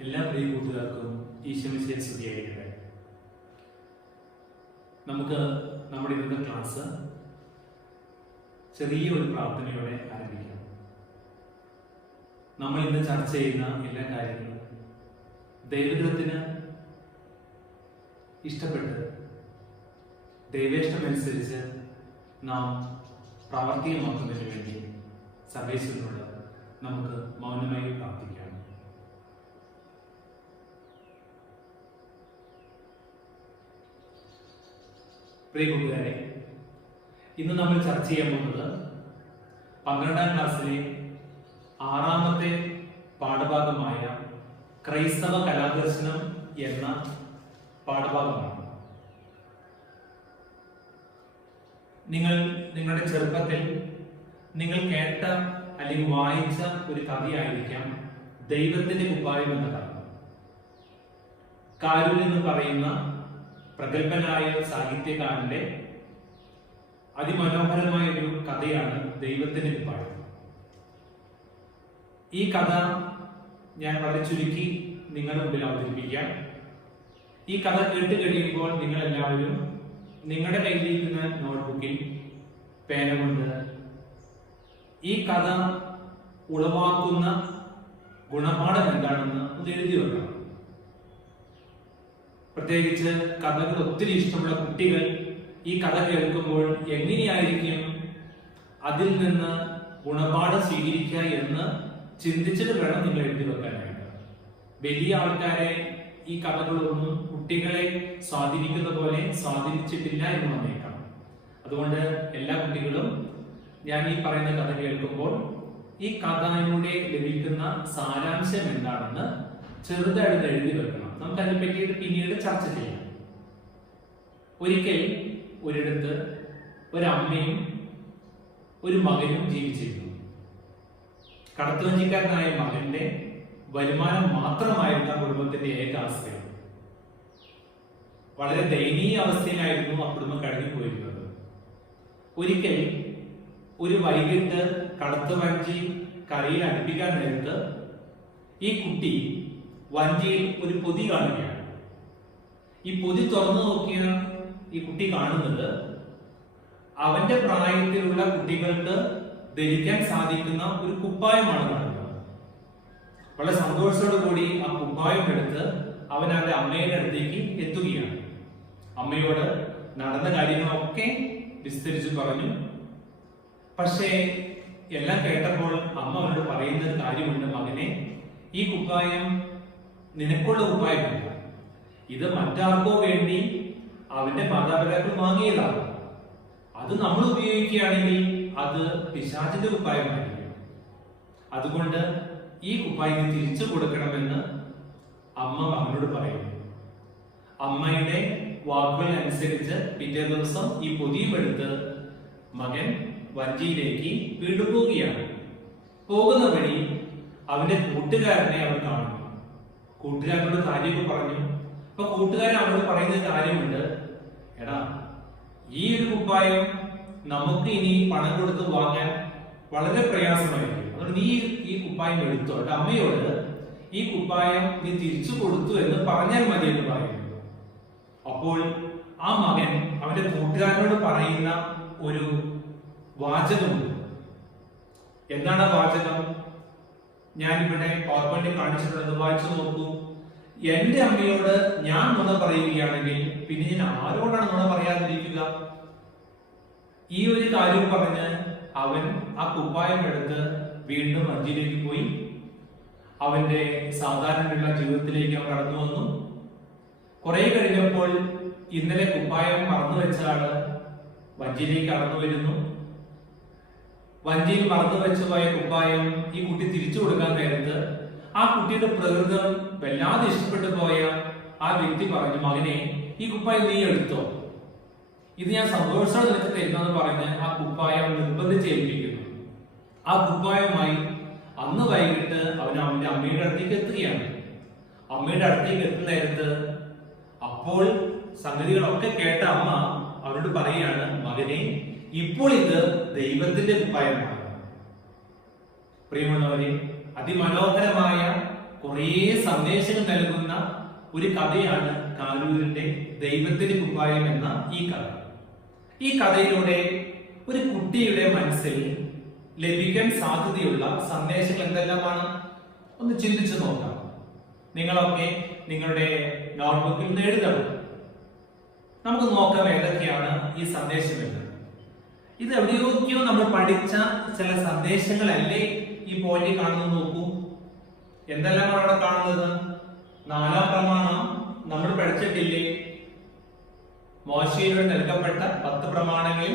എല്ലാ പ്രിയ കൂട്ടുകാർക്കും ഈശോമിശിഹായെ സ്തുതിയായിരിക്കട്ടെ. നമുക്ക് നമ്മുടെ ഇന്നത്തെ ക്ലാസ് ചെറിയൊരു പ്രാർത്ഥനയോടെ ആരംഭിക്കാം. നമ്മൾ ഇന്ന് ചർച്ച ചെയ്യുന്ന എല്ലാ കാര്യങ്ങളും ദൈവത്തിന് ഇഷ്ടപ്പെട്ട് ദൈവേഷ്ടമനുസരിച്ച് നാം പ്രാവർത്തികമാക്കുന്നതിന് വേണ്ടി സർവേശ്വരനോട് നമുക്ക് മൗനമായി പ്രാർത്ഥിക്കാം. പ്രിയ കൂട്ടുകാരെ, ഇന്ന് നമ്മൾ ചർച്ച ചെയ്യാൻ പോകുന്നത് 12ാം ക്ലാസ്സിലെ 6ാമത്തെ പാഠഭാഗമായ ക്രൈസ്തവ കലാദർശനം എന്ന പാഠഭാഗമാണ്. നിങ്ങളുടെ ചെറുപ്പത്തിൽ നിങ്ങൾ കേട്ട അല്ലെങ്കിൽ വായിച്ച ഒരു കഥയായിരിക്കാം ദൈവത്തിന്റെ കുപ്പായം എന്ന കഥ. കാരൂൽ എന്ന് പറയുന്ന പ്രഗത്ഭനായ സാഹിത്യകാരന്റെ അതിമനോഹരമായ ഒരു കഥയാണ് ദൈവത്തിന്റെ കുപ്പായം. ഈ കഥ ഞാൻ വളരെ ചുരുക്കി നിങ്ങളുടെ മുമ്പിൽ അവതരിപ്പിക്കാം. ഈ കഥ കേട്ട് കഴിയുമ്പോൾ നിങ്ങൾ എല്ലാവരും നിങ്ങളുടെ കയ്യിലിരിക്കുന്ന നോട്ട്ബുക്കിൽ പേന കൊണ്ട് ഈ കഥ ഉളവാക്കുന്ന ഗുണപാഠം എന്താണെന്ന് ഒന്ന് എഴുതി വെക്കണം. പ്രത്യേകിച്ച് കഥകൾ ഒത്തിരി ഇഷ്ടമുള്ള കുട്ടികൾ ഈ കഥ കേൾക്കുമ്പോൾ എങ്ങനെയായിരിക്കും അതിൽ നിന്ന് ഗുണപാഠം സ്വീകരിക്കുക എന്ന് ചിന്തിച്ചിട്ട് വേണം നിങ്ങൾ എഴുതി വെക്കാനായിട്ട്. വലിയ ആൾക്കാരെ ഈ കഥകളൊന്നും കുട്ടികളെ സ്വാധീനിക്കുന്ന പോലെ സ്വാധീനിച്ചിട്ടില്ല എന്ന് വന്നേക്കാം. അതുകൊണ്ട് എല്ലാ കുട്ടികളും ഞാൻ ഈ പറയുന്ന കഥ കേൾക്കുമ്പോൾ ഈ കഥയിലൂടെ ലഭിക്കുന്ന സാരാംശം എന്താണെന്ന് ചെറുതായിട്ട് എഴുതി വെക്കണം. നമുക്ക് അതിനെപ്പറ്റി പിന്നീട് ചർച്ച ചെയ്യാം. ഒരിക്കൽ ഒരിടത്ത് ഒരമ്മയും ഒരു മകനും ജീവിച്ചിരുന്നു. കടത്തുവഞ്ചിക്കാരനായ മകന്റെ വരുമാനം മാത്രമായിരുന്നു ആ കുടുംബത്തിന്റെ ഏക ആശ്രയം. വളരെ ദയനീയ അവസ്ഥയിലായിരുന്നു ആ കുടുംബം കഴിഞ്ഞു പോയിരുന്നത്. ഒരിക്കൽ ഒരു വൈകിട്ട് കടത്തുവഞ്ചി കരയിൽ അടുപ്പിക്കാൻ നേരത്ത് ഈ കുട്ടി വഞ്ചിയിൽ ഒരു പൊതി കാണുകയാണ്. ഈ പൊതി തുറന്നു നോക്കിയ ഈ കുട്ടി കാണുന്നത് അവന്റെ പ്രായത്തിലുള്ള കുട്ടികൾക്ക് ധരിക്കാൻ സാധിക്കുന്ന ഒരു കുപ്പായമാണ് കാണുന്നത്. വളരെ സന്തോഷത്തോടു കൂടി ആ കുപ്പായം എടുത്ത് അവൻ അവന്റെ അമ്മയുടെ അടുത്തേക്ക് എത്തുകയാണ്. അമ്മയോട് നടന്ന കാര്യങ്ങളൊക്കെ വിസ്തരിച്ച് പറഞ്ഞു. പക്ഷേ എല്ലാം കേട്ടപ്പോൾ അമ്മ അവനോട് പറയുന്ന ഒരു കാര്യമുണ്ട്: മകനെ, ഈ കുപ്പായം നിനക്കുള്ള കുപ്പായമല്ല, ഇത് മറ്റാർക്കോ വേണ്ടി അവന്റെ മാതാപിതാക്കൾ വാങ്ങിയതാണ്. അത് നമ്മൾ ഉപയോഗിക്കുകയാണെങ്കിൽ അത് പിശാചിന്റെ കുപ്പായമായിരിക്കും. അതുകൊണ്ട് ഈ കുപ്പായം തിരിച്ചു കൊടുക്കണമെന്ന് അമ്മ മകനോട് പറയുന്നു. അമ്മയുടെ വാക്കുകൾ അനുസരിച്ച് പിറ്റേ ദിവസം ഈ പൊതിയും എടുത്ത് മകൻ വഞ്ചിയിലേക്ക് വീണ്ടും പോവുകയാണ്. പോകുന്ന വഴി അവന്റെ കൂട്ടുകാരനെ അവൻ കാണുന്നു. കൂട്ടുകാരനോട് കാര്യമൊക്കെ പറഞ്ഞു. അപ്പൊ കൂട്ടുകാരൻ അവനോട് പറയുന്ന കാര്യമുണ്ട്: എടാ, ഈ ഒരു കുപ്പായം നമുക്ക് ഇനി പണം കൊടുത്ത് വാങ്ങാൻ വളരെ പ്രയാസമായിരിക്കും. അതുകൊണ്ട് നീ ഈ കുപ്പായം എടുത്തോ. അമ്മയോട് ഈ കുപ്പായം നീ തിരിച്ചു കൊടുത്തു എന്ന് പറഞ്ഞാൽ മതി എന്ന് പറയുന്നു. അപ്പോൾ ആ മകൻ അവന്റെ കൂട്ടുകാരനോട് പറയുന്ന ഒരു വാചകമുണ്ട്. എന്താണ് ആ വാചകം? ഞാനിവിടെ പവർപോയിന്റിൽ കാണിച്ചിട്ടുള്ളത്, വായിച്ചു നോക്കൂ. എന്റെ അമ്മയോട് ഞാൻ നുണ പറയുകയാണെങ്കിൽ പിന്നെ ഞാൻ ആരോടാണ് നുണ പറയാതിരിക്കുക? ഈ ഒരു കാര്യം പറഞ്ഞ് അവൻ ആ കുപ്പായം എടുത്ത് വീണ്ടും വഞ്ചിയിലേക്ക് പോയി. അവന്റെ സാധാരണയുള്ള ജീവിതത്തിലേക്ക് അവൻ കടന്നു വന്നു. കുറെ കഴിഞ്ഞപ്പോൾ ഇന്നലെ കുപ്പായം മറന്നു വെച്ച ആള് വഞ്ചിയിലേക്ക് കടന്നു വരുന്നു. വഞ്ചിയിൽ മറന്നു വെച്ചു പോയ കുപ്പായം ഈ കുട്ടി തിരിച്ചു കൊടുക്കാൻ നേരത്ത് ആ കുട്ടിയുടെ പ്രകൃതം വല്ലാതെ ഇഷ്ടപ്പെട്ടു പോയ ആ വ്യക്തി പറഞ്ഞു: മകനെ, ഈ കുപ്പായം നീ എടുത്തോ, ഇത് ഞാൻ സന്തോഷത്തോടെ നിനക്ക് തരുന്നെന്ന് പറഞ്ഞ് ആ കുപ്പായം നിർബന്ധിച്ച് ഏൽപ്പിക്കുന്നു. ആ കുപ്പായമായി അന്ന് വൈകിട്ട് അവൻ അവന്റെ അമ്മയുടെ അടുത്തേക്ക് എത്തുകയാണ്. അമ്മയുടെ അടുത്തേക്ക് എത്തുന്ന നേരത്ത് അപ്പോൾ സംഗതികളൊക്കെ കേട്ട അമ്മ അവനോട് പറയുകയാണ്: മകനെ, ഇപ്പോൾ ഇത് ദൈവത്തിന്റെ കുപ്പായമാണ്. പ്രിയമുള്ളവരെ, അതിമനോഹരമായ കുറേ സന്ദേശങ്ങൾ നൽകുന്ന ഒരു കഥയാണ് കാരൂരിന്റെ ദൈവത്തിന് കുപ്പായം എന്ന ഈ കഥ. ഈ കഥയിലൂടെ ഒരു കുട്ടിയുടെ മനസ്സിൽ ലഭിക്കാൻ സാധ്യതയുള്ള സന്ദേശങ്ങൾ എന്തെല്ലാമാണ് ഒന്ന് ചിന്തിച്ചു നോക്കാം. നിങ്ങളൊക്കെ നിങ്ങളുടെ നോട്ട്ബുക്കിൽ എഴുതണം. നമുക്ക് നോക്കാം ഏതൊക്കെയാണ് ഈ സന്ദേശം എന്ന്. ഇത് എവിടെയൊക്കെയോ നമ്മൾ പഠിച്ച ചില സന്ദേശങ്ങളല്ലേ ഈ പോയിന്റ് കാണുന്നത്. നോക്കൂ, എന്തെല്ലാം അവിടെ കാണുന്നത്. 4-ാം പ്രമാണം നമ്മൾ പഠിച്ചിട്ടില്ലേ? മോശയിലൂടെ നൽകപ്പെട്ട 10 പ്രമാണങ്ങളിൽ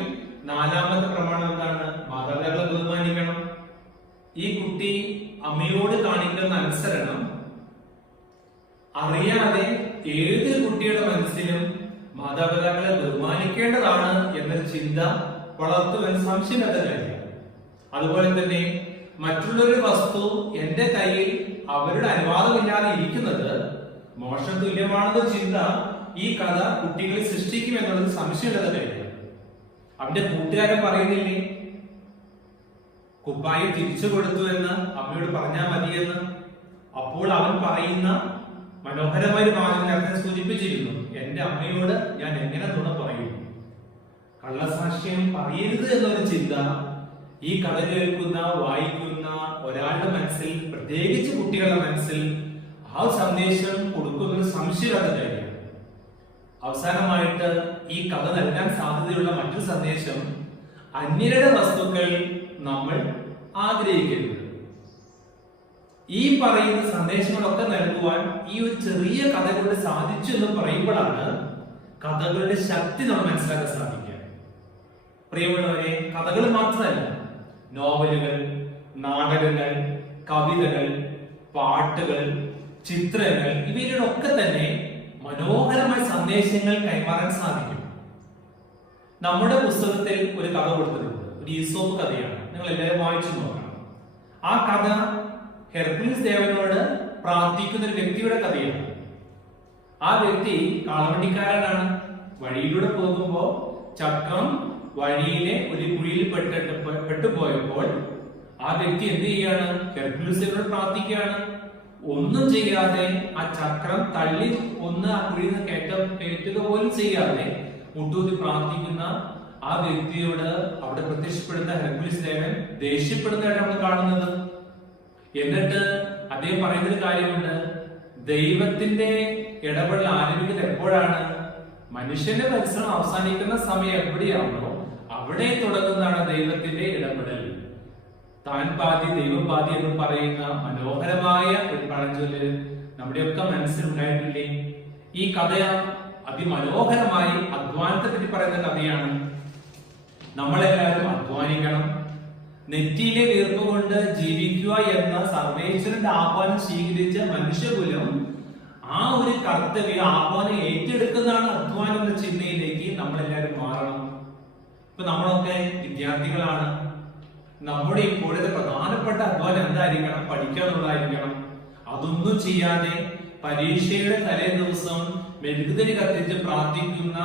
4-ാമത്തെ പ്രമാണം എന്താണ്? മാതാപിതാക്കളെ ബഹുമാനിക്കണം. ഈ കുട്ടി അമ്മയോട് കാണിക്കുന്ന അനുസരണം അറിയാതെ ഏത് കുട്ടിയുടെ മനസ്സിലും മാതാപിതാക്കളെ ബഹുമാനിക്കേണ്ടതാണ് എന്നൊരു ചിന്ത വളർത്തുവാൻ സംശയമില്ലാത്ത കാര്യമാണ്. അതുപോലെ തന്നെ മറ്റുള്ളൊരു വസ്തു എന്റെ കയ്യിൽ അവരുടെ അനുവാദമില്ലാതെ ഇരിക്കുന്നത് മോശം തുല്യമാണെന്ന ചിന്ത ഈ കഥ കുട്ടികളെ സൃഷ്ടിക്കും എന്നുള്ളത് സംശയമില്ലാത്ത കാര്യമാണ്. അവന്റെ കൂട്ടുകാരൻ പറയുന്നില്ലേ, കുപ്പായി തിരിച്ചു കൊടുത്തു എന്ന് അമ്മയോട് പറഞ്ഞാൽ മതിയെന്ന്. അപ്പോൾ അവൻ പറയുന്ന മനോഹരമായ ഭാഗം നേരത്തെ സൂചിപ്പിച്ചിരുന്നു, എന്റെ അമ്മയോട് ഞാൻ എങ്ങനെ നുണ പറയും? കള്ളസാക്ഷ്യം പറയരുത് എന്നൊരു ചിന്ത ഈ കഥ കേൾക്കുന്ന വായിക്കുന്ന ഒരാളുടെ മനസ്സിൽ, പ്രത്യേകിച്ച് കുട്ടികളുടെ മനസ്സിൽ ആ സന്ദേശം കൊടുക്കുന്നത് സംശയമില്ലാത്ത കാര്യമാണ്. അവസാനമായിട്ട് ഈ കഥ നൽകാൻ സാധ്യതയുള്ള മറ്റൊരു സന്ദേശം, അന്യരുടെ വസ്തുക്കൾ നമ്മൾ ആഗ്രഹിക്കരുത്. ഈ പറയുന്ന സന്ദേശങ്ങളൊക്കെ നൽകുവാൻ ഈ ഒരു ചെറിയ കഥ കൊണ്ട് സാധിച്ചു എന്ന് പറയുമ്പോഴാണ് കഥകളുടെ ശക്തി നമ്മൾ മനസ്സിലാക്കാൻ സാധിക്കുക. പ്രിയമുള്ളവരെ, കഥകൾ മാത്രമല്ല, നോവലുകൾ, നാടകങ്ങൾ, കവിതകൾ, പാട്ടുകൾ, ചിത്രങ്ങൾ, ഇവയിലൊക്കെ തന്നെ മനോഹരമായ സന്ദേശങ്ങൾ കൈമാറാൻ സാധിക്കും. നമ്മുടെ പുസ്തകത്തിൽ ഒരു കഥ കൊടുത്തിട്ടുണ്ട്, ഒരു ഈസോപ്പ് കഥയാണ്. നിങ്ങൾ എല്ലാവരും വായിച്ചു നോക്കണം. ആ കഥ ഹെർക്കുലീസ് ദേവനോട് പ്രാർത്ഥിക്കുന്ന ഒരു വ്യക്തിയുടെ കഥയാണ്. ആ വ്യക്തി കാളവണ്ടിക്കാരനാണ്. വഴിയിലൂടെ പോകുമ്പോൾ ചക്രം വഴിയിലെ ഒരു കുഴിയിൽ പെട്ടുപോയപ്പോൾ ആ വ്യക്തി എന്ത് ചെയ്യാണ്? ഹെർക്കുലീസിനോട് പ്രാർത്ഥിക്കുകയാണ്. ഒന്നും ചെയ്യാതെ ആ ചക്രം തള്ളി ഒന്ന് ആ കുഴിയിൽ നിന്ന് കയറ്റുക പോലും ചെയ്യാതെ മുട്ടൂത്തി പ്രാർത്ഥിക്കുന്ന ആ വ്യക്തിയോട് അവിടെ പ്രത്യക്ഷപ്പെടുന്ന ഹെർക്കുലീസ് ദേവൻ ദേഷ്യപ്പെടുന്നതായിട്ട് നമ്മൾ കാണുന്നത്. എന്നിട്ട് അദ്ദേഹം പറയുന്നൊരു കാര്യമുണ്ട്, ദൈവത്തിന്റെ ഇടപെടൽ ആരംഭിക്കുന്നത് എപ്പോഴാണ്? മനുഷ്യന്റെ പരിശ്രമം അവസാനിക്കുന്ന സമയം എവിടെയാണോ അവിടെ തുടങ്ങുന്നതാണ് ദൈവത്തിന്റെ ഇടപെടൽ. താൻ പാതി ദൈവം പാതി എന്ന് പറയുന്ന മനോഹരമായ ഒരു പഴഞ്ചൊല്ല് നമ്മുടെയൊക്കെ മനസ്സിലുണ്ടായിട്ടില്ലേ? ഈ കഥ അതിമനോഹരമായി അധ്വാനത്തെ പറ്റി പറയുന്ന കഥയാണ്. നമ്മളെല്ലാവരും അധ്വാനിക്കണം. നെറ്റിയിലെ വീർപ്പ് കൊണ്ട് ജീവിക്കുക എന്ന സർവേശ്വരന്റെ ആഹ്വാനം സ്വീകരിച്ച മനുഷ്യകുലം ആ ഒരു കർത്തവ്യ ആഹ്വാനം ഏറ്റെടുക്കുന്നതാണ് അധ്വാനം എന്ന ചിന്തയിലേക്ക് നമ്മളെല്ലാവരും മാറണം. ഇപ്പൊ നമ്മളൊക്കെ വിദ്യാർത്ഥികളാണ്. നമ്മുടെ ഇപ്പോഴത്തെ പ്രധാനപ്പെട്ട അധ്വാനം എന്തായിരിക്കണം? പഠിക്കുക എന്നുള്ളതായിരിക്കണം. അതൊന്നും ചെയ്യാതെ പരീക്ഷയുടെ തലേ ദിവസം മെഴുകുതിരി കത്തിച്ച് പ്രാർത്ഥിക്കുന്ന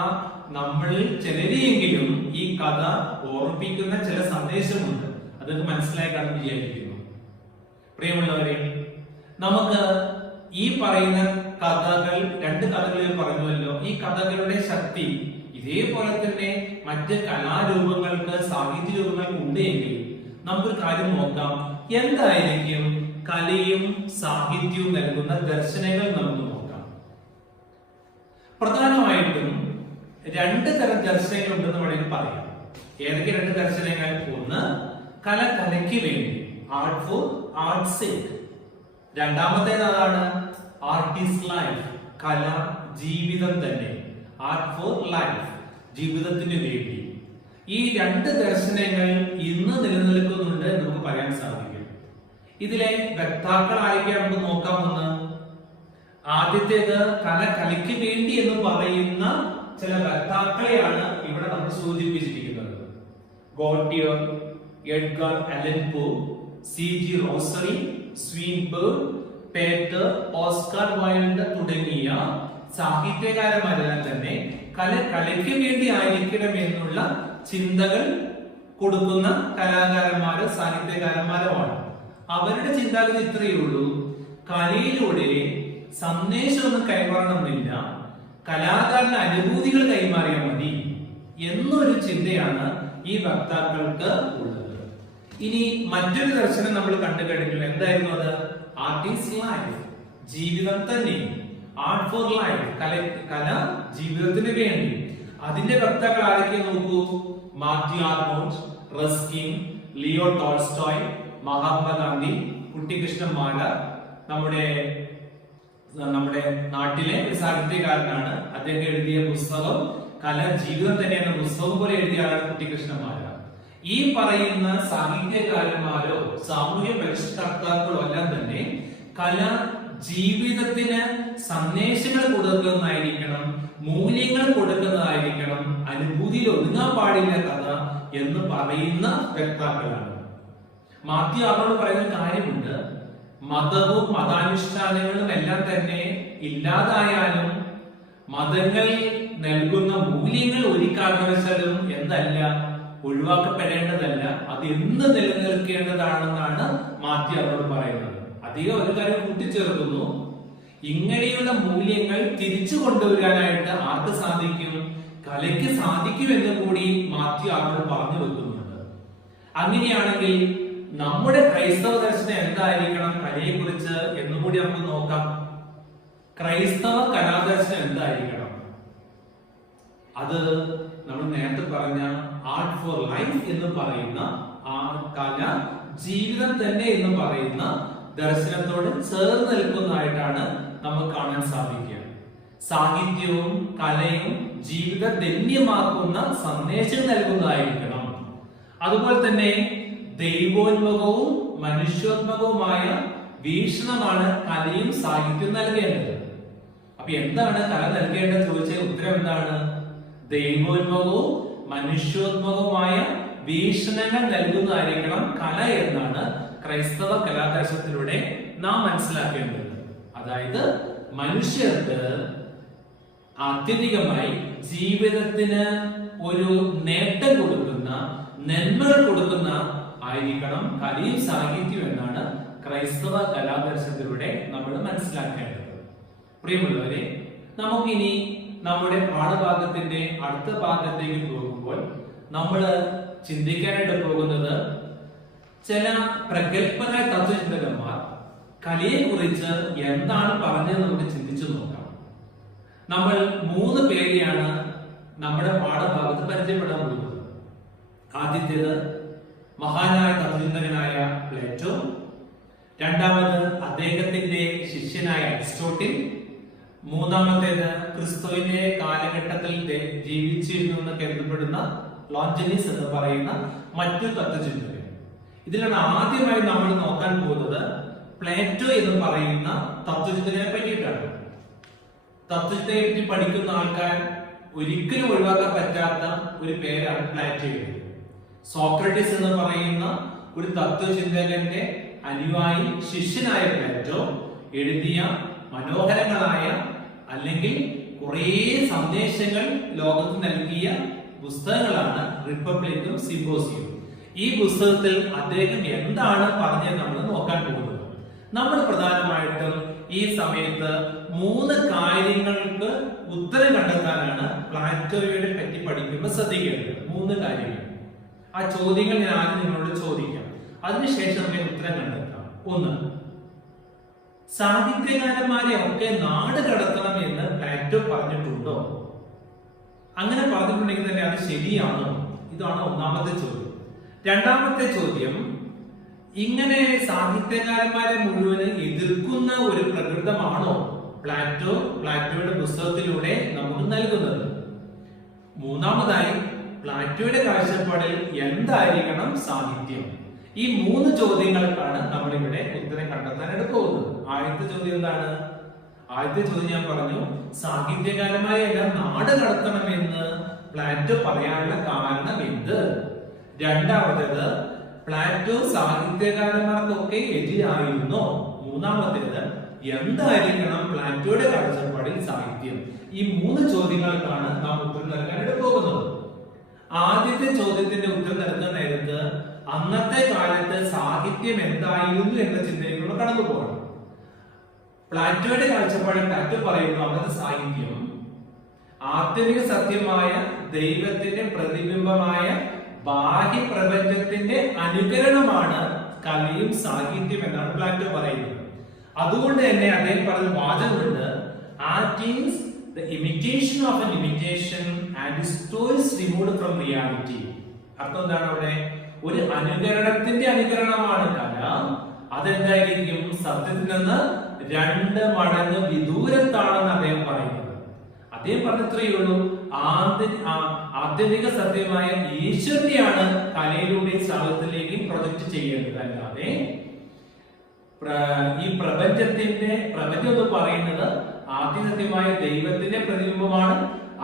നമ്മളിൽ ചിലരെയെങ്കിലും ഈ കഥ ഓർമ്മിപ്പിക്കുന്ന ചില സന്ദേശമുണ്ട്. അതൊക്കെ മനസ്സിലായി കാണുമെന്ന് വിചാരിക്കുന്നു. പ്രിയമുള്ളവരെ, നമുക്ക് ഈ പറയുന്ന കഥകൾ, 2 കഥകളിൽ പറഞ്ഞുവല്ലോ, ഈ കഥകളുടെ ശക്തി ഇതേപോലെ തന്നെ മറ്റ് കലാരൂപങ്ങൾക്ക്, സാഹിത്യ രൂപങ്ങൾക്ക് ഉണ്ട് എങ്കിൽ നമുക്കൊരു കാര്യം നോക്കാം. എന്തായിരിക്കും കലയും സാഹിത്യവും നൽകുന്ന ദർശനങ്ങൾ നമുക്ക് നോക്കാം. പ്രധാനമായിട്ടും 2 തരം ദർശനങ്ങൾ ഉണ്ടെന്ന് വേണമെങ്കിൽ പറയാം. ഏതൊക്കെ 2 ദർശനങ്ങൾ? ഒന്ന്, കല കലയ്ക്ക് വേണ്ടി, ആർട്ട് ഫോർ ആർട്സ് സേക്ക്. രണ്ടാമത്തേത് അതാണ് ആർട്ടിസ്റ്റ് ലൈഫ്, കല ജീവിതം തന്നെ, ആർട്ട് ഫോർ ലൈഫ്, ജീവിതത്തിന് വേണ്ടി. ഈ 2 ദർശനങ്ങൾ ഇന്ന് നിലനിൽക്കുന്നുണ്ട് നമുക്ക് പറയാൻ സാധിക്കും. ഇതിലെ വക്താക്കളായിരിക്കും നമുക്ക് നോക്കാമെന്ന്. ആദ്യത്തേത് കല കലയ്ക്ക് വേണ്ടി എന്ന് പറയുന്ന ചില വക്താക്കളെയാണ് ഇവിടെ നമ്മൾ സൂചിപ്പിച്ചിരിക്കുന്നത്. ഗോട്ടിയർ, എഡ്ഗർ അലൻ പോ, സി.ജി. റോസറി, സ്വീൻബർഗ്, പേറ്റർ, ഓസ്കാർ വൈൽഡ് തുടങ്ങിയ സാഹിത്യകാരന്മാരെല്ലാം തന്നെ കല കലയ്ക്ക് വേണ്ടി ആയിരിക്കണം എന്നുള്ള ചിന്തകൾ കൊടുക്കുന്ന കലാകാരന്മാരോ സാഹിത്യകാരന്മാരോ ആണ്. അവരുടെ ചിന്താഗതി ഇത്രയേ ഉള്ളൂ, കലയിലൂടെ സന്ദേശമൊന്നും കൈമാറണമെന്നില്ല, കലാകാരന്റെ അനുഭൂതികൾ കൈമാറിയാൽ മതി എന്നൊരു ചിന്തയാണ് ഈ വക്താക്കൾക്ക് ഉള്ളത്. ഇനി മറ്റൊരു ദർശനം നമ്മൾ കണ്ടു കഴിഞ്ഞു. എന്തായിരുന്നു അത്? ആർട്ടിസ്റ്റ് ലൈഫ്, ജീവിതം തന്നെ. ആർട്ട് ഫോർ ലൈഫ്, കല ജീവിതത്തിന് വേണ്ടി. അതിന്റെ വക്താക്കൾ ആരൊക്കെ നോക്കൂ? Mathew Arnold, Ruskin, Leo Tolstoy, Mahatma Gandhi, Kuttikrishnan Marar. നമ്മുടെ നാട്ടിലെ ഒരു സാഹിത്യകാരനാണ്. അദ്ദേഹം എഴുതിയ പുസ്തകം കല ജീവിതം തന്നെ എന്ന പുസ്തകം പോലെ എഴുതിയ ആളാണ് കുട്ടിക്കൃഷ്ണൻ മാരാർ. ഈ പറയുന്ന സാഹിത്യകാരന്മാരോ സാമൂഹ്യ പരിഷ്കർത്താക്കളോ എല്ലാം തന്നെ കല ജീവിതത്തിന് സന്ദേശങ്ങൾ കൊടുക്കുന്നതായിരിക്കണം, മൂല്യങ്ങൾ കൊടുക്കുന്നതായിരിക്കണം, അനുഭൂതിയിൽ ഒതുങ്ങാൻ പാടില്ല കഥ എന്ന് പറയുന്ന വക്താക്കളാണ്. മാത്യു ആർനോൾഡ് പറയുന്ന കാര്യമുണ്ട്. മതവും മതാനുഷ്ഠാനങ്ങളും എല്ലാം തന്നെ ഇല്ലാതായാലും മതങ്ങൾ നൽകുന്ന മൂല്യങ്ങൾ ഒരു കാരണവശാലും എന്തല്ല, ഒഴിവാക്കപ്പെടേണ്ടതല്ല, അത് എന്ന് നിലനിൽക്കേണ്ടതാണെന്നാണ് മാത്യു ആർനോൾഡ് പറയുന്നത്. അധികം ഒരു കാര്യം കൂട്ടിച്ചേർക്കുന്നു. ഇങ്ങനെയുള്ള മൂല്യങ്ങൾ തിരിച്ചു കൊണ്ടുവരാനായിട്ട് ആർക്ക് സാധിക്കും? കലയ്ക്ക് സാധിക്കും എന്ന് കൂടി മാത്യു ആർനോൾഡ് പറഞ്ഞു വെക്കുന്നുണ്ട്. അങ്ങനെയാണെങ്കിൽ നമ്മുടെ ക്രൈസ്തവ ദർശനം എന്തായിരിക്കണം കലയെ കുറിച്ച് എന്നുകൂടി നമുക്ക് നോക്കാം. ക്രൈസ്തവ കലാദർശനം എന്തായിരിക്കണം? അത് നമ്മൾ നേരത്തെ പറഞ്ഞ ആർട്ട് ഫോർ ലൈഫ് എന്ന് പറയുന്ന ആ കല ജീവിതം തന്നെ എന്ന് പറയുന്ന ദർശനത്തോട് ചേർന്ന് നിൽക്കുന്നതായിട്ടാണ് നമുക്ക് കാണാൻ സാധിക്കുക. സാഹിത്യവും കലയും ജീവിത ധന്യമാക്കുന്ന സന്ദേശം നൽകുന്നതായിരിക്കണം. അതുപോലെ തന്നെ ദൈവോന്മുഖവും മനുഷ്യോന്മുഖവുമായ വീക്ഷണമാണ് കലയും സാഹിത്യവും നൽകേണ്ടത്. അപ്പൊ എന്താണ് കല നൽകേണ്ടത് ചോദിച്ചാൽ ഉത്തരം എന്താണ്? ദൈവോന്മുഖവും മനുഷ്യോന്മുഖവുമായ വീക്ഷണങ്ങൾ നൽകുന്നതായിരിക്കണം കല എന്നാണ് ക്രൈസ്തവ കലാദർശനത്തിലൂടെ നാം മനസ്സിലാക്കേണ്ടത്. അതായത് മനുഷ്യർക്ക് ആത്യന്തികമായി ജീവിതത്തിന് ഒരു നേട്ടം കൊടുക്കുന്ന, നന്മകൾ കൊടുക്കുന്ന ആയിരിക്കണം കലയും സാഹിത്യവും എന്നാണ് ക്രൈസ്തവ കലാദർശനത്തിലൂടെ നമ്മൾ മനസ്സിലാക്കേണ്ടത്. പ്രിയമുള്ളവരെ, നമുക്കിനി നമ്മുടെ പാഠഭാഗത്തിന്റെ അടുത്ത ഭാഗത്തേക്ക് പോകുമ്പോൾ നമ്മൾ ചിന്തിക്കാനായിട്ട് പോകുന്നത് ചില പ്രഗത്ഭരായ തത്വചിന്തകന്മാർ കലയെ കുറിച്ച് എന്താണ് പറഞ്ഞത് നമുക്ക് ചിന്തിച്ചു നോക്കാം. നമ്മൾ 3 പേരെയാണ് നമ്മുടെ പാഠഭാഗത്ത് പരിചയപ്പെടാൻ പോകുന്നത്. ആദ്യത്തേത് മഹാനായ തത്വചിന്തകനായ പ്ലേറ്റോ, രണ്ടാമത് അദ്ദേഹത്തിന്റെ ശിഷ്യനായ അരിസ്റ്റോട്ടിൽ, മൂന്നാമത്തേത് ക്രിസ്തുവിന്റെ കാലഘട്ടത്തിൽ ജീവിച്ചിരുന്നു എന്ന് കരുതപ്പെടുന്ന ലോഞ്ചനീസ് എന്ന് പറയുന്ന മറ്റു തത്വചിന്തകൻ. ഇതിലാണ് ആദ്യമായി നമ്മൾ നോക്കാൻ പോകുന്നത് പ്ലേറ്റോ എന്ന് പറയുന്ന തത്വചിന്തകനെ പറ്റിയിട്ടാണ്. തത്വചിന്തയെ പറ്റി പഠിക്കുന്ന ആൾക്കാർ ഒരിക്കലും ഒഴിവാക്കാൻ പറ്റാത്ത ഒരു പേരാണ് പ്ലേറ്റോയുടെ. സോക്രട്ടീസ് എന്ന് പറയുന്ന ഒരു തത്വചിന്തകന്റെ അനുയായി ശിഷ്യനായ പ്ലേറ്റോ എഴുതിയ മനോഹരങ്ങളായ അല്ലെങ്കിൽ കുറേ സന്ദേശങ്ങൾ ലോകത്തിന് നൽകിയ പുസ്തകങ്ങളാണ് റിപ്പബ്ലിക്കും സിമ്പോസിയവും. ഈ പുസ്തകത്തിൽ അദ്ദേഹം എന്താണ് പറഞ്ഞത് നമ്മൾ നോക്കാൻ പോകുന്നത്. നമ്മൾ പ്രധാനമായിട്ടും ഈ സമയത്ത് 3 കാര്യങ്ങൾക്ക് ഉത്തരം കണ്ടെത്താനാണ് പ്ലേറ്റോയെ പറ്റി പഠിക്കുമ്പോൾ ശ്രദ്ധിക്കേണ്ടത്. 3 കാര്യങ്ങൾ. ആ ചോദ്യങ്ങൾ ഞാൻ ആദ്യം നിങ്ങളോട് ചോദിക്കാം, അതിനുശേഷം നമുക്ക് ഉത്തരം കണ്ടെത്താം. 1, സാഹിത്യകാരന്മാരെ ഒക്കെ നാട് കടത്തണം എന്ന് പ്ലേറ്റോ പറഞ്ഞിട്ടുണ്ടോ? അങ്ങനെ പറഞ്ഞിട്ടുണ്ടെങ്കിൽ തന്നെ അത് ശരിയാണോ? ഇതാണ് ഒന്നാമത്തെ ചോദ്യം. രണ്ടാമത്തെ ചോദ്യം, ഇങ്ങനെ സാഹിത്യകാരന്മാരെ മുഴുവൻ എതിർക്കുന്ന ഒരു പ്രകൃതമാണോ പ്ലേറ്റോയുടെ പുസ്തകത്തിലൂടെ നമുക്ക് നൽകുന്നത്? മൂന്നാമതായി, പ്ലേറ്റോയുടെ കാഴ്ചപ്പാടിൽ എന്തായിരിക്കണം സാഹിത്യം? ഈ 3 ചോദ്യങ്ങൾക്കാണ് നമ്മൾ ഇവിടെ ഉത്തരം കണ്ടെത്താനായിട്ട് പോകുന്നത്. ആദ്യത്തെ ചോദ്യം എന്താണ്? ആദ്യത്തെ ചോദ്യം ഞാൻ പറഞ്ഞു, സാഹിത്യകാരന്മാരെ എല്ലാം നാട് കടത്തണമെന്ന് പ്ലേറ്റോ പറയാനുള്ള കാരണം എന്ത്? രണ്ടാമത്തേത്, പ്ലേറ്റോ സാഹിത്യകാരന്മാർക്കൊക്കെ എതിരായിരുന്നോ? മൂന്നാമത്തേത്, എന്തായിരിക്കണം പ്ലേറ്റോയുടെ കാഴ്ചപ്പാടിൽ സാഹിത്യം? ഈ 3 ചോദ്യങ്ങൾക്കാണ് നാം ഉത്തരം നൽകാനായിട്ട് പോകുന്നത്. ആദ്യത്തെ ചോദ്യത്തിന്റെ ഉത്തരം നൽകുന്ന നേരത്ത് അന്നത്തെ കാലത്ത് സാഹിത്യം എന്തായിരുന്നു എന്ന ചിന്തയിലൂടെ കടന്നു പോകണം. പ്ലാറ്റോയുടെ കാഴ്ചപ്പാടിൽ പ്ലാറ്റോ പറയുന്നു അവരുടെ സാഹിത്യം ആത്യന്തിക സത്യമായ ദൈവത്തിന്റെ പ്രതിബിംബമായ ബാഹ്യ പ്രപഞ്ചത്തിന്റെ അനുകരണമാണ് കലയും സാഹിത്യം എന്നാണ് പ്ലാറ്റോ പറയുന്നത്. അതുകൊണ്ട് തന്നെ അദ്ദേഹം പറഞ്ഞ വാചകമുണ്ട്, art is the imitation of an imitation and is totally removed from reality. അർത്ഥം എന്താണ് അവിടെ? ഒരു അനുകരണത്തിന്റെ അനുകരണമാണ് കല. അതെന്തായിരിക്കും? സത്യത്തിൽ നിന്ന് 2 മടങ്ങ് വിദൂരത്താണെന്ന് അദ്ദേഹം പറയുന്നത്. അദ്ദേഹം പറഞ്ഞത്രയേ ഉള്ളൂ, ആത്യന്തിക സത്യമായ ഈശ്വരനെയാണ് കലയിലൂടെയും സാഹിത്യത്തിലേക്കും പ്രൊജക്ട് ചെയ്യേണ്ടത്. അല്ലാതെ ഈ പ്രപഞ്ചം എന്ന് പറയുന്നത് ആദ്യസത്യമായ ദൈവത്തിന്റെ പ്രതിബിംബമാണ്,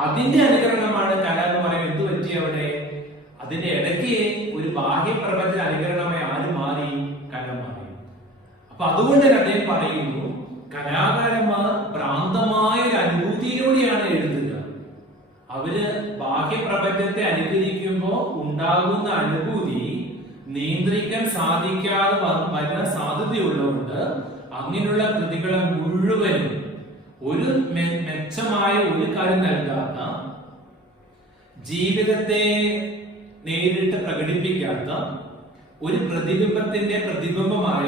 അതിന്റെ അനുകരണമാണ് കല എന്ന് പറയുന്നത്. എന്ത് പറ്റി അവിടെ? അതിന്റെ ഇടയ്ക്ക് ഒരു ബാഹ്യ പ്രപഞ്ച അനുകരണമായി ആര് മാറി? കല മാറി. അപ്പൊ അതുകൊണ്ട് അദ്ദേഹം പറയുന്നു, കലാകാരന്മാർ ഭ്രാന്തമായ ഒരു അനുഭൂതിയിലൂടെയാണ് എഴുതുക. അവര് ബാഹ്യ പ്രപഞ്ചത്തെ അനുകരിക്കുമ്പോൾ ഉണ്ടാകുന്ന അനുഭൂതി നിയന്ത്രിക്കാൻ സാധിക്കാതെ വരാൻ സാധ്യതയുള്ളതുകൊണ്ട് അങ്ങനെയുള്ള കൃതികളെ മുഴുവനും ഒരു മെച്ചമായ ഒരു കാര്യം നൽകാത്ത, ജീവിതത്തെ നേരിട്ട് പ്രകടിപ്പിക്കാത്ത, ഒരു പ്രതിബിംബത്തിന്റെ പ്രതിബിംബമായ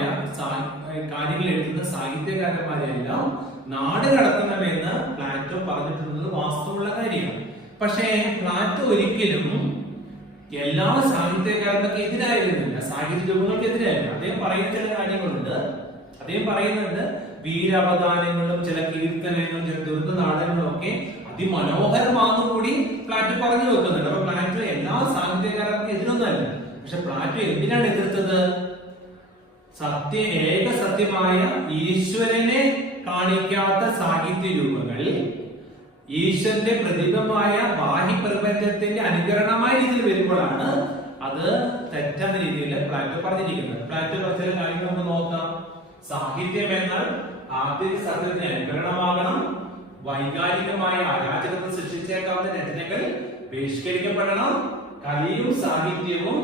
കാര്യങ്ങൾ എഴുതുന്ന സാഹിത്യകാരന്മാരെല്ലാം നാട് കടത്തണമെന്ന് പ്ലാറ്റോ പറഞ്ഞിട്ടുള്ളത് വാസ്തവമുള്ള കാര്യമാണ്. പക്ഷേ പ്ലാറ്റോ ഒരിക്കലും എല്ലാ സാഹിത്യകാരനൊക്കെ എതിരായിരുന്നില്ല, സാഹിത്യ രൂപങ്ങൾക്ക് എതിരായിരുന്നു. അദ്ദേഹം പറയുന്ന ചില കാര്യങ്ങളുണ്ട്. അദ്ദേഹം പറയുന്നുണ്ട്, വീരാവതാരങ്ങളും ചില കീർത്തനങ്ങളും ചില ദുരിത നാടകങ്ങളും ഒക്കെ അതിമനോഹരമാണെന്ന് കൂടി പ്ലാറ്റോ പറഞ്ഞു വെക്കുന്നുണ്ട്. അപ്പൊ പ്ലാറ്റോ എല്ലാ സാഹിത്യകാരർക്കും എതിരൊന്നല്ല. പക്ഷെ പ്ലാറ്റോ എന്തിനാണ് എതിർത്തത്? ഏക സത്യമായ ഈശ്വരനെ കാണിക്കാത്ത സാഹിത്യ രൂപങ്ങൾ ഈശ്വരന്റെ പ്രതിബിംബമായ ബാഹ്യ പ്രപഞ്ചത്തിന്റെ അനുകരണമായ രീതിയിൽ വരുമ്പോഴാണ് അത് തെറ്റാത്ത രീതിയിൽ പ്ലാറ്റോ പറഞ്ഞിരിക്കുന്നത്. പ്ലാറ്റോ ചില കാര്യങ്ങൾ നമുക്ക് നോക്കാം. സാഹിത്യം എന്നാൽ ആദ്യ സത്യത്തിന് അനുകരണമാകണം, വൈകാരികമായ അരാജകത്വം സൃഷ്ടിച്ചേക്കാവുന്ന രചനകൾ ബഹിഷ്കരിക്കപ്പെടണം, കലയും സാഹിത്യവും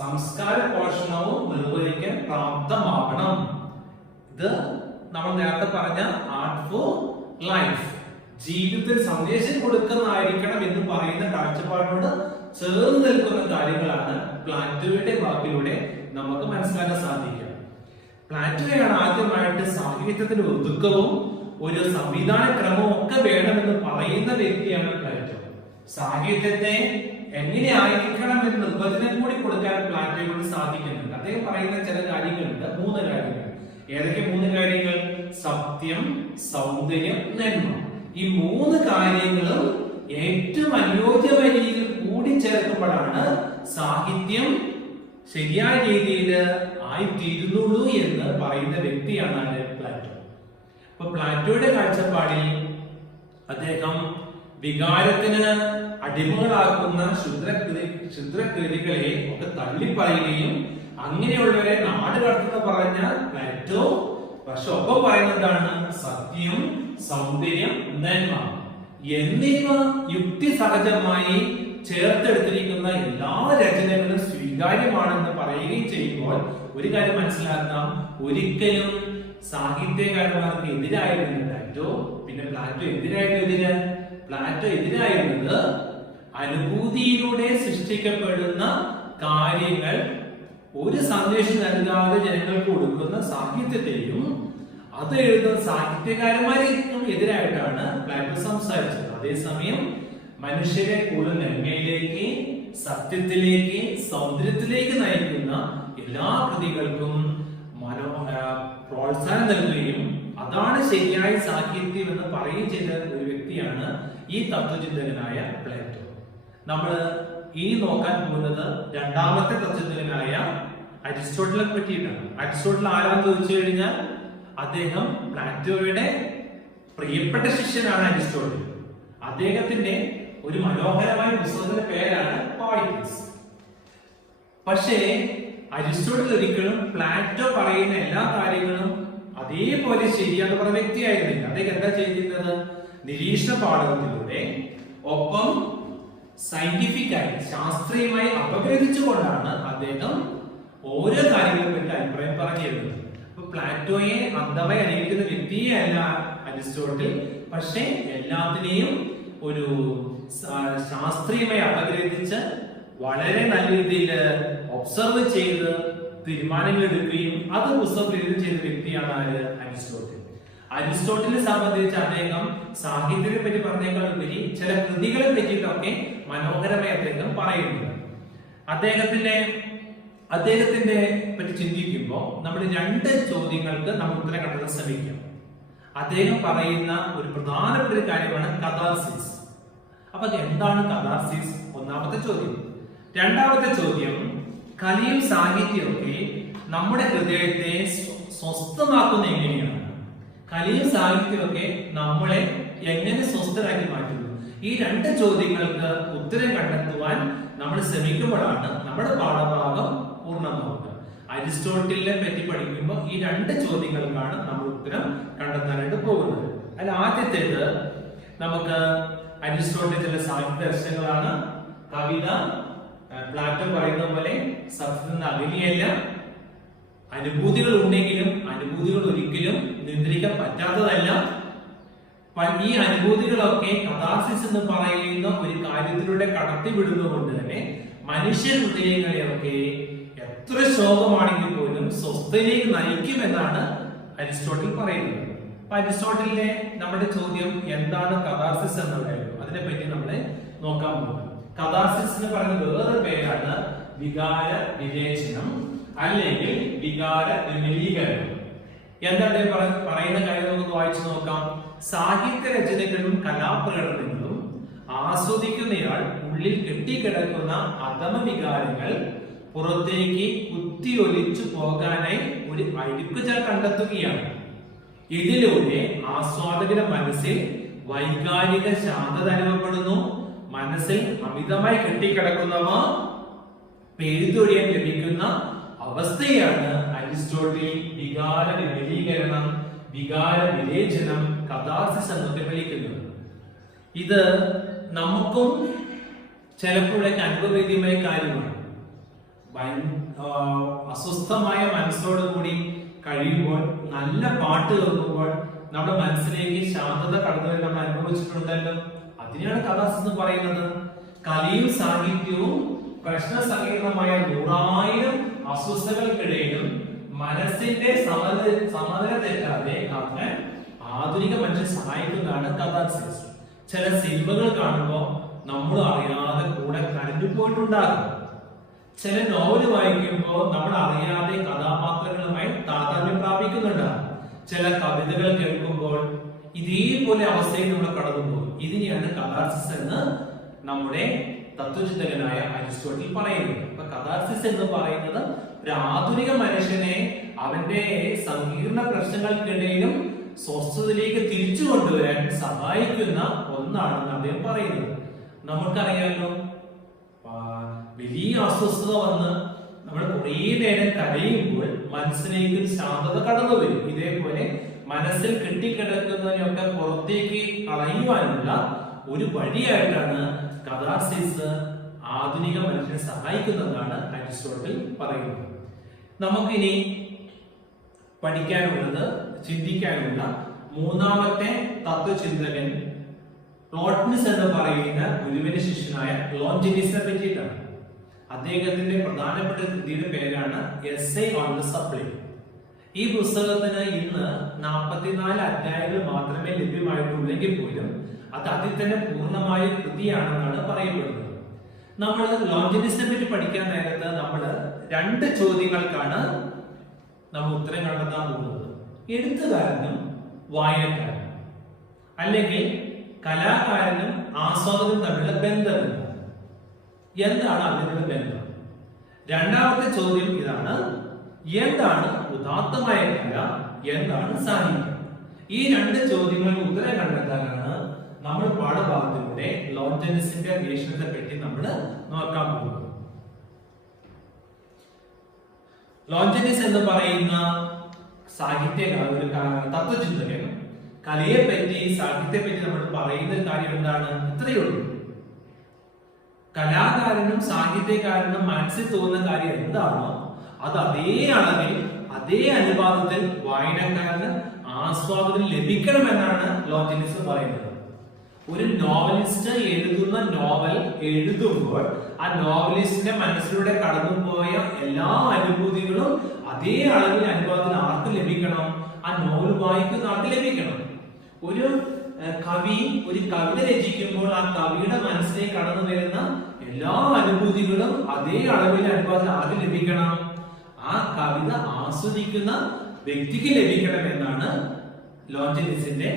സംസ്കാര പോഷണവും നിർവഹിക്കാൻ പ്രാപ്തമാകണം. ഇത് നമ്മൾ നേരത്തെ പറഞ്ഞ ആർട്ട് ഫോർ ലൈഫ്, ജീവിതത്തിൽ സന്ദേശം കൊടുക്കുന്നതായിരിക്കണം എന്ന് പറയുന്ന കാഴ്ചപ്പാടിനോട് ചേർന്ന് നിൽക്കുന്ന കാര്യങ്ങളാണ് പ്ലാറ്റോയുടെ വാക്കിലൂടെ നമുക്ക് മനസ്സിലാക്കാൻ സാധിക്കുക. പ്ലാറ്റോയാണ് ആദ്യമായിട്ട് സാഹിത്യത്തിന്റെ ഒതുക്കവും ഒരു സംവിധാന ക്രമവും ഒക്കെ വേണമെന്ന് പറയുന്ന വ്യക്തിയാണ് പ്ലാറ്റോ. സാഹിത്യത്തെ എങ്ങനെ ആയിരിക്കണം എന്ന് നിർവചനം കൂടി കൊടുക്കാൻ പ്ലാറ്റോയെ കൊണ്ട് സാധിക്കുന്നുണ്ട്. അദ്ദേഹം പറയുന്ന ചില കാര്യങ്ങളുണ്ട്, 3 കാര്യങ്ങൾ. ഏതൊക്കെ 3 കാര്യങ്ങൾ? സത്യം, സൗന്ദര്യം, നന്മ. ഈ 3 കാര്യങ്ങളും ഏറ്റവും അനുയോജ്യമായ രീതിയിൽ കൂടിച്ചേർക്കുമ്പോഴാണ് സാഹിത്യം ശരിയായ രീതിയിൽ ആയിത്തീരുന്നുള്ളൂ എന്ന് പറയുന്ന വ്യക്തിയാണ് പ്ലാറ്റോ. അപ്പൊ പ്ലാറ്റോയുടെ കാഴ്ചപ്പാടിൽ അദ്ദേഹം വികാരത്തിന് അടിമകളാക്കുന്ന ക്ഷുദ്രകൃതികളെ ഒക്കെ തള്ളിപ്പറയുകയും അങ്ങനെയുള്ളവരെ നാട് കടത്തുന്ന പറഞ്ഞ പ്ലാറ്റോ പക്ഷെ ഒപ്പം പറയുന്നതാണ് സത്യം, സൗന്ദര്യം, നന്മ എന്നിവ യുക്തിസഹജമായി ചേർത്തെടുത്തിരിക്കുന്ന എല്ലാ രചനകളും സ്വീകാര്യമാണെന്ന് പറയുകയും ചെയ്യുമ്പോൾ ഒരു കാര്യം മനസ്സിലാക്കാം, ഒരിക്കലും സാഹിത്യകാരന്മാർക്ക് എതിരായിരുന്നില്ല പ്ലാറ്റോ. പിന്നെ പ്ലാറ്റോ പ്ലാറ്റോ എതിരായിരുന്നത് അനുഭൂതിയിലൂടെ സൃഷ്ടിക്കപ്പെടുന്ന കാര്യങ്ങൾ ഒരു സന്ദേശം നൽകാതെ ജനങ്ങൾക്ക് കൊടുക്കുന്ന സാഹിത്യത്തെയും അത് എഴുതുന്ന സാഹിത്യകാരന്മാർക്കും എതിരായിട്ടാണ് പ്ലാറ്റോ സംസാരിച്ചത്. അതേസമയം മനുഷ്യരെ കൂടുതൽ നന്മയിലേക്ക്, സത്യത്തിലേക്ക്, സൗന്ദര്യത്തിലേക്ക് നയിക്കുന്ന എല്ലാ കൃതികൾക്കും പ്രോത്സാഹനം നൽകുകയും അതാണ് ശരിയായ സാഹിത്യം എന്ന് പറയുകയും ചെയ്ത ഒരു വ്യക്തിയാണ് ഈ തത്വചിന്തകനായ പ്ലാറ്റോ. നമ്മൾ ഇനി നോക്കാൻ പോകുന്നത് രണ്ടാമത്തെ തത്വചിന്തകനായ അരിസ്റ്റോട്ടലിനെ പറ്റിയിട്ടാണ്. അരിസ്റ്റോട്ടൽ ആരാന്ന് ചോദിച്ചു കഴിഞ്ഞാൽ അദ്ദേഹം പ്ലാറ്റോയുടെ പ്രിയപ്പെട്ട ശിഷ്യനാണ് അരിസ്റ്റോട്ടൽ. അദ്ദേഹത്തിന്റെ ഒരു മനോഹരമായ പുസ്തകത്തിന്റെ പേരാണ് പോയിറ്റിക്സ്. പക്ഷേ അരിസ്റ്റോട്ടൽ ഒരിക്കലും പ്ലാറ്റോ പറയുന്ന എല്ലാ കാര്യങ്ങളും അതേപോലെ ശരിയാന്ന് പറഞ്ഞ വ്യക്തിയായിരുന്നില്ല. അദ്ദേഹം എന്താ ചെയ്തിരുന്നത്? നിരീക്ഷണ പാഠകത്തിലൂടെ ഒപ്പം സയന്റിഫിക്കായി, ശാസ്ത്രീയമായി അപഗ്രഥിച്ചുകൊണ്ടാണ് അദ്ദേഹം ഓരോ കാര്യങ്ങളെ പറ്റി അഭിപ്രായം പറഞ്ഞിരുന്നത്. അപ്പൊ പ്ലാറ്റോയെ അന്ധമായി അനുകരിക്കുന്ന വ്യക്തിയെ അല്ല അരിസ്റ്റോട്ടിൽ, പക്ഷെ എല്ലാത്തിനെയും ഒരു ശാസ്ത്രീയമായി അപഗ്രഥിച്ച് വളരെ നല്ല രീതിയിൽ ഒബ്സർവ് ചെയ്ത് തീരുമാനങ്ങൾ എടുക്കുകയും അത് പുസ്തകത്തിൽ എഴുതി ചെയ്ത വ്യക്തിയാണ് അരിസ്റ്റോട്ടിൽ. അരിസ്റ്റോട്ടിലിനെ സംബന്ധിച്ച് അദ്ദേഹം സാഹിത്യത്തെ പറ്റി പറഞ്ഞേക്കാൾ ഉപരി ചില കൃതികളെ പറ്റിയിട്ടൊക്കെ മനോഹരമായി അദ്ദേഹം പറയുന്നുണ്ട്. അദ്ദേഹത്തിന്റെ പറ്റി ചിന്തിക്കുമ്പോൾ നമ്മൾ രണ്ട് ചോദ്യങ്ങൾക്ക് നമ്മൾ ഉത്തരം കണ്ടെത്താൻ ശ്രമിക്കാം. അദ്ദേഹം പറയുന്ന ഒരു പ്രധാനപ്പെട്ട ഒരു കാര്യമാണ് കഥാർസിസ്. അപ്പൊ എന്താണ് കഥാർസിസ്? ഒന്നാമത്തെ ചോദ്യം. രണ്ടാമത്തെ ചോദ്യം, കലയും സാഹിത്യമൊക്കെ നമ്മുടെ ഹൃദയത്തെ സ്വസ്ഥമാക്കുന്ന എങ്ങനെയാണ്? കലയും സാഹിത്യമൊക്കെ നമ്മളെ എങ്ങനെ സ്വസ്ഥരാക്കി മാറ്റുന്നു? ഈ രണ്ട് ചോദ്യങ്ങൾക്ക് ഉത്തരം കണ്ടെത്തുവാൻ നമ്മൾ ശ്രമിക്കുമ്പോഴാണ് നമ്മുടെ പാഠഭാഗം പൂർണ്ണമാവുക. അരിസ്റ്റോട്ടിലിനെ പറ്റി പഠിക്കുമ്പോൾ ഈ രണ്ട് ചോദ്യങ്ങൾക്കാണ് നമ്മൾ ഉത്തരം കണ്ടെത്താനായിട്ട് പോകുന്നത്. അതിൽ ആദ്യത്തേത് നമുക്ക് അരിസ്റ്റോട്ടിൽ ചില സാഹിത്യ ദർശനങ്ങളാണ്. കവിത പ്ലാറ്റോ പറയുന്ന പോലെ സത്യത്തിൽ നിന്ന് അകലെയല്ല. അനുഭൂതികൾ ഉണ്ടെങ്കിലും അനുഭൂതികൾ ഒരിക്കലും നിയന്ത്രിക്കാൻ പറ്റാത്തതല്ല. ഈ അനുഭൂതികളൊക്കെ കഥാർസിസ് എന്ന് പറയുന്ന ഒരു കാര്യത്തിലൂടെ കടത്തിവിടുന്നതുകൊണ്ട് തന്നെ മനുഷ്യ ഹൃദയങ്ങളെയൊക്കെ എത്ര ശോകമാണെങ്കിൽ പോലും സ്വസ്ഥയിലേക്ക് നയിക്കുമെന്നാണ് അരിസ്റ്റോട്ടിൽ പറയുന്നത്. അപ്പൊ അരിസ്റ്റോട്ടിലിന്റെ നമ്മുടെ ചോദ്യം എന്താണ് കഥാർസിസ് എന്നുള്ളതായിരുന്നു. അതിനെപ്പറ്റി നമ്മൾ നോക്കാൻ പോകുന്നത്. കഥാർസിസ് എന്ന് പറയുന്ന വേറെ പേരാണ് വികാര വിവേചനം അല്ലെങ്കിൽ വികാര വിമലീകരണം. എന്താണ് പറയുന്ന കാര്യം നമുക്ക് വായിച്ചു നോക്കാം. സാഹിത്യ രചനകളും കലാപ്രകടനങ്ങളും ആസ്വദിക്കുന്നയാൾ ഉള്ളിൽ കെട്ടിക്കിടക്കുന്ന അധമ വികാരങ്ങൾ പുറത്തേക്ക് കുത്തിയൊലിച്ചു പോകാനായി ഒരു അഴുക്കുചാൽ കണ്ടെത്തുകയാണ്. ഇതിലൂടെ ആസ്വാദകന്റെ മനസ്സിൽ വൈകാരിക ശാന്തത അനുഭവപ്പെടുന്നു. മനസ്സിൽ അമിതമായി കെട്ടിക്കിടക്കുന്നവ പെയ്തൊഴിയാൻ ലഭിക്കുന്ന അവസ്ഥയാണ് അരിസ്റ്റോട്ടിൽ വികാര വിമലീകരണം, വികാര വിവേചനം, കഥാർസിസ് എന്നൊക്കെ വിളിക്കുന്നത്. ഇത് നമുക്കും ചിലപ്പോഴൊക്കെ അനുഭവവേദ്യമായ കാര്യമാണ്. അസ്വസ്ഥമായ മനസ്സോടു കൂടി കഴിയുമ്പോൾ, നല്ല പാട്ട് കേൾക്കുമ്പോൾ നമ്മുടെ മനസ്സിലേക്ക് ശാന്തത കടന്നു വരും നമ്മൾ അനുഭവിച്ചിട്ടുണ്ടല്ലോ. അതിനെയാണ് കഥാർസിസ് എന്ന് പറയുന്നത്. കലയും സാഹിത്യവും പ്രശ്ന സങ്കീർണമായ 100,000 അസ്വസ്ഥതകൾക്കിടയിലും മനസ്സിന്റെ സമനില തെറ്റാതെ കാക്കാൻ ആധുനിക മനുഷ്യൻ സഹായിക്കുന്നതാണ് കഥാർസിസ്. ചില സിനിമകൾ കാണുമ്പോൾ നമ്മൾ അറിയാതെ കൂടെ കരഞ്ഞു പോയിട്ടുണ്ടാകും. ചില നോവൽ വായിക്കുമ്പോൾ നമ്മൾ അറിയാതെ കഥാപാത്രങ്ങളുമായി താതാത്മ്യം പ്രാപിക്കുന്നുണ്ടാകും. ചില കവിതകൾ കേൾക്കുമ്പോൾ ഇതേപോലെ അവസ്ഥയിൽ നമ്മൾ കടന്നുപോകും. ഇതിനെയാണ് കഥാർസിസ് എന്ന് നമ്മുടെ തത്വചിന്തകനായ അരിസ്റ്റോട്ടിൽ പറയുന്നത്. അപ്പൊ കഥാർസിസ് എന്ന് പറയുന്നത് ഒരു ആധുനിക മനുഷ്യനെ അവന്റെ സങ്കീർണ പ്രശ്നങ്ങൾക്കിടയിലും സ്വസ്ഥതയിലേക്ക് തിരിച്ചു കൊണ്ടുവരാൻ സഹായിക്കുന്ന ഒന്നാണെന്ന് അദ്ദേഹം പറയുന്നത്. നമുക്കറിയാമല്ലോ, വലിയ അസ്വസ്ഥത വന്ന് നമ്മൾ കുറേ നേരം കരയുമ്പോൾ മനസ്സിലേക്ക് ശാന്തത കടന്നു വരും. ഇതേപോലെ മനസ്സിൽ കെട്ടിക്കിടക്കുന്നതിനൊക്കെ പുറത്തേക്ക് കളയുവാനുള്ള ഒരു വഴിയായിട്ടാണ് കഥാർസിസ് ആധുനിക മനുഷ്യനെ സഹായിക്കുന്നതെന്നാണ് അരിസ്റ്റോട്ടിൽ പറയുന്നത്. നമുക്കിനി പഠിക്കാനുള്ളത്, ചിന്തിക്കാനുള്ള മൂന്നാമത്തെ തത്വചിന്തകൻ പ്ലോട്ടിനസ് എന്ന് പറയുന്ന ഗുരുവിന്റെ ശിഷ്യനായ ലോഞ്ചിനിസിനെ പറ്റിയിട്ടാണ്. അദ്ദേഹത്തിന്റെ പ്രധാനപ്പെട്ട കൃതിയുടെ പേരാണ് എസ്സേ ഓൺ ദ സപ്ലൈ. ഈ പുസ്തകത്തിന് ഇന്ന് 44 അധ്യായങ്ങൾ മാത്രമേ ലഭ്യമായിട്ടുള്ളെങ്കിൽ പോലും അത് അതിൽ തന്നെ പൂർണ്ണമായ കൃതിയാണെന്നാണ് പറയപ്പെടുന്നത്. നമ്മൾ ലോഞ്ചിനിസിനെ പറ്റി പഠിക്കാൻ നേരത്ത് നമ്മൾ 2 ചോദ്യങ്ങൾക്കാണ് നമ്മൾ ഉത്തരം കണ്ടെത്താൻ പോകുന്നത്. എഴുത്തുകാരനും വായനക്കാരനും, അല്ലെങ്കിൽ കലാകാരനും ആസ്വാദകനും തമ്മിലുള്ള ബന്ധം എന്താണ്? അതിനുള്ള ബന്ധം. രണ്ടാമത്തെ ചോദ്യം ഇതാണ്: എന്താണ് ഉദാത്തമായ കല, എന്താണ് സാഹിത്യം? ഈ 2 ചോദ്യങ്ങൾക്ക് ഉത്തരം കണ്ടെത്താനാണ് നമ്മൾ പാഠഭാഗത്തിലൂടെ ലോഞ്ചനിസിന്റെ വീക്ഷണത്തെ പറ്റി നമ്മൾ നോക്കാൻ പോകുന്നത്. ലോഞ്ചനിസ് എന്ന് പറയുന്ന ഒരു തത്വചിന്തകൻ കലയെ പറ്റി, സാഹിത്യത്തെ പറ്റി നമ്മൾ പറയുന്ന കാര്യം എന്താണ്? ഇത്രയേ ഉള്ളൂ. കലാകാരനും സാഹിത്യകാരനും മനസ്സിൽ തോന്നുന്ന കാര്യം എന്താണോ അത് അതേ അളവിൽ അതേ അനുപാതത്തിൽ വായനക്കാരന് ആസ്വാദനം ലഭിക്കണമെന്നാണ് ലോഞ്ചിനിസ് പറയുന്നത്. ഒരു നോവലിസ്റ്റ് എഴുതുന്ന നോവൽ എഴുതുമ്പോൾ ആ നോവലിസ്റ്റിന്റെ മനസ്സിലൂടെ കടന്നുപോയ എല്ലാ അനുഭൂതികളും അതേ അളവിൽ അനുപാതത്തിൽ ആർക്ക് ലഭിക്കണം? ആ നോവൽ വായിക്കുന്ന ആർക്ക് ലഭിക്കണം. ഒരു കവി ഒരു കവിത രചിക്കുമ്പോൾ ആ കവിയുടെ മനസ്സിലേക്ക് കടന്നു വരുന്ന എല്ലാ അനുഭൂതികളും അതേ അളവിൽ അനുപാതത്തിൽ ആർക്ക് ലഭിക്കണം? ആ കവിത ആസ്വദിക്കുന്ന വ്യക്തിക്ക് ലഭിക്കണം എന്നാണ് ലോഞ്ചിനിസിന്റെ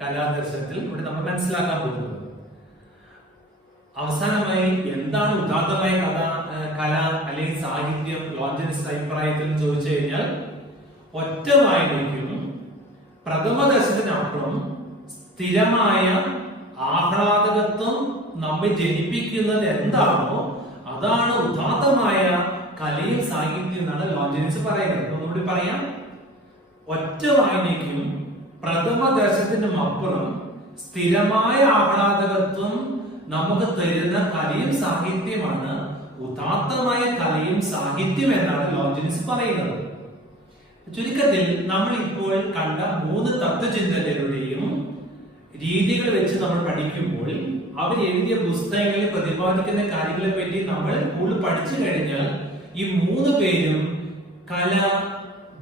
കലാദർശനത്തിൽ ഇവിടെ നമ്മൾ മനസ്സിലാക്കാൻ പോകുന്നത്. അവസാനമായി എന്താണ് ഉദാത്തമായ കല അല്ലെങ്കിൽ സാഹിത്യം ലോഞ്ചിനിസ് അഭിപ്രായത്തിൽ ചോദിച്ചു കഴിഞ്ഞാൽ, ഒറ്റ വായനയ്ക്കും പ്രഥമ ദർശനത്തിനപ്പുറം സ്ഥിരമായ ആഹ്ലാദകത്വം നമ്മെ ജനിപ്പിക്കുന്നത് എന്താണോ അതാണ് ഉദാത്തമായ കലയും സാഹിത്യം എന്നാണ് ലോഞ്ചിനിസ് പറയുന്നത്. ഒന്നുകൂടി പറയാം. ഒറ്റ വായനയ്ക്കും പ്രഥമ ദർശനത്തിനും അപ്പുറം സ്ഥിരമായ ആഹ്ലാദകത്വം നമുക്ക് തരുന്ന കലയും സാഹിത്യമാണ് ഉദാത്തമായ കലയും സാഹിത്യം എന്നാണ് ലോഞ്ചിനിസ് പറയുന്നത്. ചുരുക്കത്തിൽ നമ്മൾ ഇപ്പോൾ കണ്ട 3 തത്വചിന്തകരുടെയും രീതികൾ വെച്ച് നമ്മൾ പഠിക്കുമ്പോൾ അവർ എഴുതിയ പുസ്തകങ്ങളിൽ പ്രതിപാദിക്കുന്ന കാര്യങ്ങളെ പറ്റി നമ്മൾ കൂടുതൽ പഠിച്ചു കഴിഞ്ഞാൽ ഈ 3 പേരും കല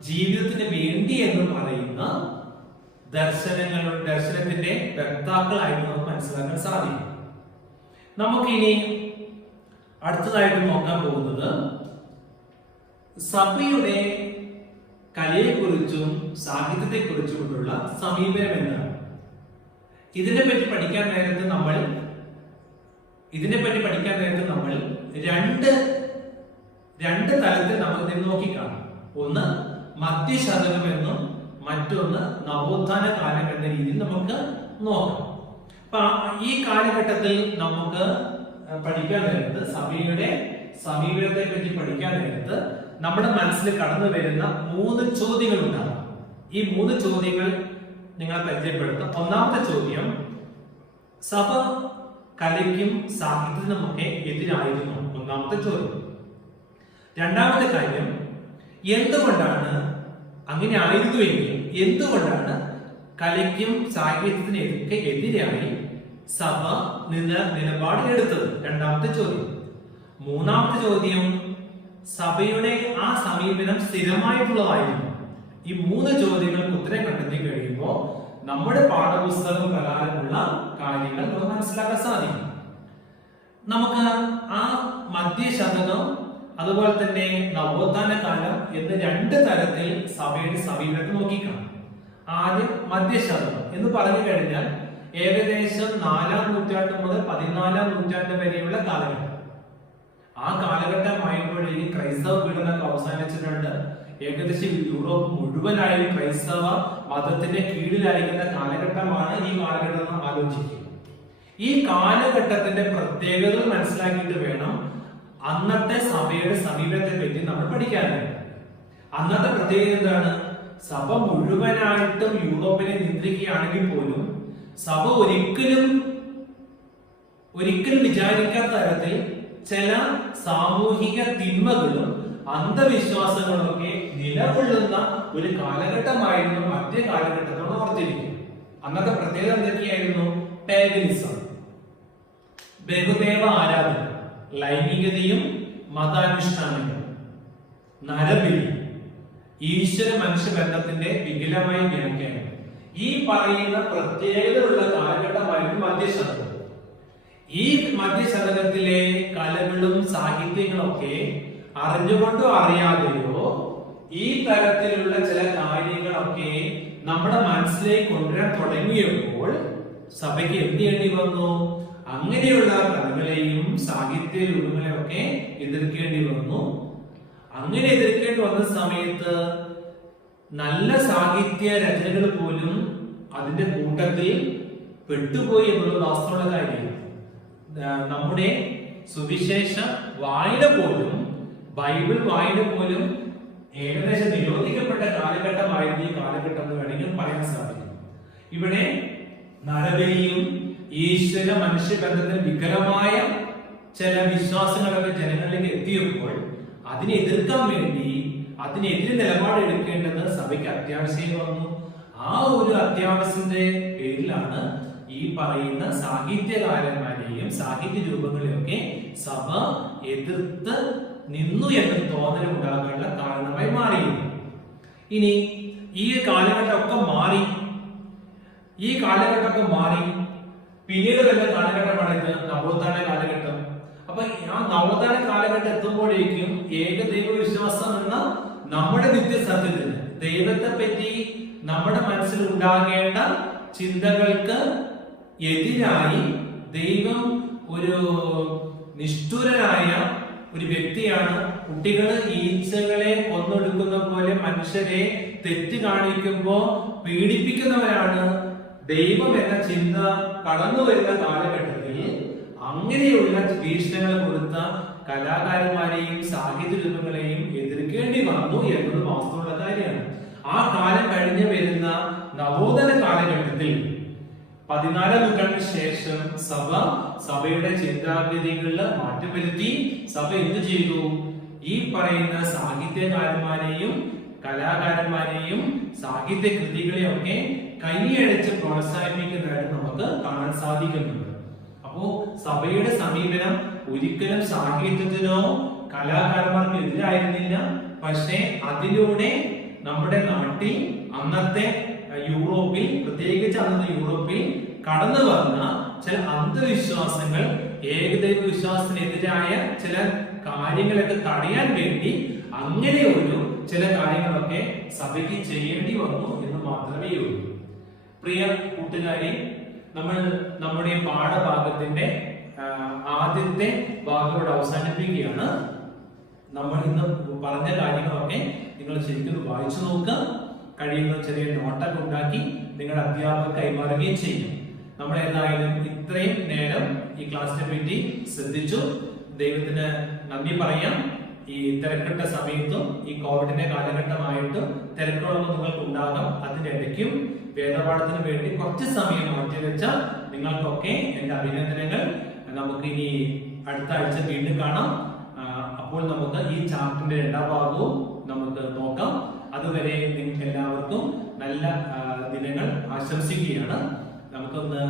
ജീവിതത്തിന് വേണ്ടി എന്ന് പറയുന്ന ദർശനത്തിന്റെ വക്താക്കളായിട്ട് നമുക്ക് മനസ്സിലാക്കാൻ സാധിക്കും. നമുക്കിനി അടുത്തതായിട്ട് നോക്കാൻ പോകുന്നത് സഭയുടെ കലയെക്കുറിച്ചും സാഹിത്യത്തെക്കുറിച്ചുമുള്ള സമീപനം എന്താണ്. ഇതിനെപ്പറ്റി പഠിക്കാൻ നേരത്ത് നമ്മൾ രണ്ട് തലത്തിൽ നമുക്ക് നോക്കിക്കാണാം. ഒന്ന് മധ്യശതകം എന്നും മറ്റൊന്ന് നവോത്ഥാന കാലം എന്ന രീതിയിൽ നമുക്ക് നോക്കാം. അപ്പൊ ഈ കാലഘട്ടത്തിൽ നമുക്ക് പഠിക്കാൻ നേരത്ത് സഭയുടെ സമീപനത്തെ പറ്റി പഠിക്കാൻ നേരത്ത് നമ്മുടെ മനസ്സിൽ കടന്നു വരുന്ന 3 ചോദ്യങ്ങൾ ഉണ്ടാകും. ഈ 3 ചോദ്യങ്ങൾ നിങ്ങളെ പരിചയപ്പെടുത്താം. ഒന്നാമത്തെ ചോദ്യം, സഭ കലയ്ക്കും സാഹിത്യത്തിനുമൊക്കെ എതിരായിരുന്നു. ഒന്നാമത്തെ ചോദ്യം. രണ്ടാമത്തെ കാര്യം, എന്തുകൊണ്ടാണ് അങ്ങനെ ആയിരുന്നുവെങ്കിൽ എന്തുകൊണ്ടാണ് കലയ്ക്കും സാഹിത്യത്തിനൊക്കെ എതിരായി സഭ നിലപാടെടുത്തത്? രണ്ടാമത്തെ ചോദ്യം. മൂന്നാമത്തെ ചോദ്യം, സഭയുടെ ആ സമീപനം സ്ഥിരമായിട്ടുള്ളതായിരുന്നു. ഈ 3 ചോദ്യങ്ങൾക്ക് ഉത്തരം കണ്ടെത്തി കഴിയുമ്പോൾ നമ്മുടെ പാഠപുസ്തകം പ്രകാരമുള്ള കാര്യങ്ങൾ നമുക്ക് മനസ്സിലാക്കാൻ സാധിക്കും. നമുക്ക് ആ മധ്യശതകം അതുപോലെ തന്നെ നവോത്ഥാന കാലം എന്ന് 2 തരത്തിൽ സഭയുടെ സമീപനത്തെ നോക്കിക്കാണാം. ആദ്യം മധ്യശതകം എന്ന് പറഞ്ഞു കഴിഞ്ഞാൽ ഏകദേശം 4-ാം നൂറ്റാണ്ട് മുതൽ 14-ാം നൂറ്റാണ്ട് വരെയുള്ള കാലഘട്ടം. ആ കാലഘട്ടമായപ്പോഴേക്കും ക്രൈസ്തവ പീഡനമൊക്കെ അവസാനിച്ചിട്ടുണ്ട്. ഏകദേശം യൂറോപ്പ് മുഴുവനായും ക്രൈസ്തവ മതത്തിന്റെ കീഴിലായിരിക്കുന്ന കാലഘട്ടമാണ് ഈ കാലഘട്ടം എന്ന് ആലോചിക്കുക. ഈ കാലഘട്ടത്തിന്റെ പ്രത്യേകതകൾ മനസ്സിലാക്കിയിട്ട് വേണം അന്നത്തെ സഭയുടെ സമീപനത്തെ പറ്റി നമ്മൾ പഠിക്കാനുണ്ട്. അന്നത്തെ പ്രത്യേകത എന്താണ്? സഭ മുഴുവനായിട്ടും യൂറോപ്പിനെ നിയന്ത്രിക്കുകയാണെങ്കിൽ പോലും സഭ ഒരിക്കലും വിചാരിക്കാത്ത തരത്തിൽ ചില സാമൂഹിക തിന്മകളും അന്ധവിശ്വാസങ്ങളും ഒക്കെ നിലകൊള്ളുന്ന ഒരു കാലഘട്ടമായിരുന്നു മധ്യ കാലഘട്ടത്തോട് ഓർത്തിരിക്കും. അന്നത്തെ പ്രത്യേകത എന്തൊക്കെയായിരുന്നു? പാഗനിസം, ബഹുദേവ ആരാധന, ലൈംഗികതയും മതാനുഷ്ഠാനങ്ങളും, നരബലി, ഈശ്വര മനുഷ്യ ബന്ധത്തിന്റെ വികലമായ വ്യാഖ്യാനം. ഈ പറയുന്ന പ്രത്യേകതയുള്ള കാലഘട്ടമായിരുന്നു മധ്യശതകം. ഈ മധ്യശതകത്തിലെ കലകളും സാഹിത്യങ്ങളൊക്കെ അറിഞ്ഞുകൊണ്ടോ അറിയാതെയോ ഈ തരത്തിലുള്ള ചില കാര്യങ്ങളൊക്കെ നമ്മുടെ മനസ്സിലേക്ക് കൊണ്ടുവരാൻ തുടങ്ങിയപ്പോൾ സഭയ്ക്ക് എന്ത് ചെയ്യേണ്ടി വന്നു? അങ്ങനെയുള്ള കലകളെയും സാഹിത്യ രൂപങ്ങളെയും ഒക്കെ എതിർക്കേണ്ടി വന്നു. അങ്ങനെ എതിർക്കേണ്ടി വന്ന സമയത്ത് നല്ല സാഹിത്യ രചനകൾ പോലും അതിന്റെ കൂട്ടത്തിൽ പെട്ടുപോയി എന്നുള്ള വാസ്തവമുള്ള കാര്യമാണ്. നമ്മുടെ സുവിശേഷ വായന പോലും, ബൈബിൾ വായന പോലും ഏകദേശം നിരോധിക്കപ്പെട്ട കാലഘട്ടമായിരുന്നു ഈ കാലഘട്ടം എന്ന് വേണമെങ്കിൽ പറയാൻ സാധിക്കും. ഇവിടെ നരബലിയും ഈശ്വര മനുഷ്യ ബന്ധത്തിന് വികലമായ ചില വിശ്വാസങ്ങളൊക്കെ ജനങ്ങളിലേക്ക് എത്തിയപ്പോൾ അതിനെ എതിർക്കാൻ വേണ്ടി അതിനെതിരെ നിലപാടെടുക്കേണ്ടത് സഭയ്ക്ക് അത്യാവശ്യം വന്നു. ആ ഒരു അത്യാവശ്യത്തിന്റെ പേരിലാണ് ഈ പറയുന്ന സാഹിത്യകാരന്മാരെയും സാഹിത്യ രൂപങ്ങളെയൊക്കെ സഭ എതിർത്ത് നിന്നു എന്ന തോന്നൽ ഉണ്ടാകാനുള്ള കാരണമായി മാറിയിരുന്നു. ഇനി ഈ കാലഘട്ടമൊക്കെ മാറി. പിന്നീട് വരുന്ന കാലഘട്ടമാണ് ഇത് നവോത്ഥാന കാലഘട്ടം. അപ്പൊ ആ നവോത്ഥാന കാലഘട്ടം എത്തുമ്പോഴേക്കും ഏകദൈവ വിശ്വാസം എന്ന നമ്മുടെ നിത്യസത്യത്തിന്, ദൈവത്തെ പറ്റി നമ്മുടെ മനസ്സിൽ ഉണ്ടാകേണ്ട ചിന്തകൾക്ക് എതിരായി ദൈവം ഒരു നിഷ്ഠുരനായ ഒരു വ്യക്തിയാണ്. കുട്ടികൾ ഈച്ചകളെ കൊന്നൊടുക്കുന്ന പോലെ മനുഷ്യരെ തെറ്റ് കാണിക്കുമ്പോ പീഡിപ്പിക്കുന്നവരാണ് ദൈവം എന്ന ചിന്ത കടന്നു വരുന്ന കാലഘട്ടത്തിൽ അങ്ങനെയുള്ള വീക്ഷണങ്ങൾ കൊടുത്ത കലാകാരന്മാരെയും സാഹിത്യ രൂപങ്ങളെയും എതിർക്കേണ്ടി വന്നു എന്നത് വാസ്തവമുള്ള കാര്യമാണ്. ആ കാലം കഴിഞ്ഞു വരുന്ന നവോത്ഥാന കാലഘട്ടത്തിൽ 14 നൂറ്റാണ്ടിന് ശേഷം സഭയുടെ ചിന്താഗതികളിൽ മാറ്റം വരുത്തി. സഭ എന്ത് ചെയ്തു? ഈ പറയുന്ന സാഹിത്യകാരന്മാരെയും കലാകാരന്മാരെയും സാഹിത്യ കൃതികളെയും ഒക്കെ കൈയടിച്ച് പ്രോത്സാഹിപ്പിക്കുന്നതായിട്ട് നമുക്ക് കാണാൻ സാധിക്കുന്നുണ്ട്. അപ്പോ സഭയുടെ സമീപനം ഒരിക്കലും സാഹിത്യത്തിനോ കലാകാരന്മാർക്കോ എതിരായിരുന്നില്ല. പക്ഷെ അതിലൂടെ നമ്മുടെ നാട്ടിൽ അന്നത്തെ യൂറോപ്പിൽ, പ്രത്യേകിച്ച് അന്നത്തെ യൂറോപ്പിൽ കടന്നു വന്ന ചില അന്ധവിശ്വാസങ്ങൾ, ഏകദൈവ വിശ്വാസത്തിനെതിരായ ചില കാര്യങ്ങളൊക്കെ തടയാൻ വേണ്ടി അങ്ങനെ ഒരു ചില കാര്യങ്ങളൊക്കെ സഭയ്ക്ക് ചെയ്യേണ്ടി വന്നു എന്ന് മാത്രമേ ഉള്ളൂ. പ്രിയ കൂട്ടുകാരെ, നമ്മൾ നമ്മുടെ പാഠഭാഗത്തിന്റെ ആദ്യത്തെ ഭാഗത്തോട് അവസാനിപ്പിക്കുകയാണ്. നമ്മൾ ഇന്ന് പറഞ്ഞ കാര്യങ്ങളൊക്കെ നിങ്ങൾ ശരിക്കും വായിച്ചു നോക്കുക. കഴിയുന്ന ചെറിയ നോട്ടൊക്കെ ഉണ്ടാക്കി നിങ്ങളുടെ അധ്യാപകർ കൈമാറുകയും ചെയ്യും. നമ്മൾ ഏതായാലും ഇത്രയും നേരം ഈ ക്ലാസ്സിനെ പറ്റി ശ്രദ്ധിച്ചു. ദൈവത്തിന് നന്ദി പറയാം. ഈ തിരക്കിട്ട സമയത്തും ഈ കോവിഡിന്റെ കാലഘട്ടമായിട്ടും തിരക്കുകളൊന്നും നിങ്ങൾക്ക് ഉണ്ടാകാം. അതിനിടയ്ക്കും വേദപാഠത്തിന് വേണ്ടി കുറച്ച് സമയം മാറ്റിവെച്ച നിങ്ങൾക്കൊക്കെ എന്റെ അഭിനന്ദനങ്ങൾ. നമുക്ക് ഇനി അടുത്ത ആഴ്ച വീണ്ടും കാണാം. അപ്പോൾ നമുക്ക് ഈ ചാപ്റ്ററിന്റെ 2ാം ഭാഗവും നമുക്ക് നോക്കാം. അതുവരെ നിങ്ങൾക്ക് എല്ലാവർക്കും നല്ല ദിനങ്ങൾ ആശംസിക്കുകയാണ്. നമുക്കൊന്ന്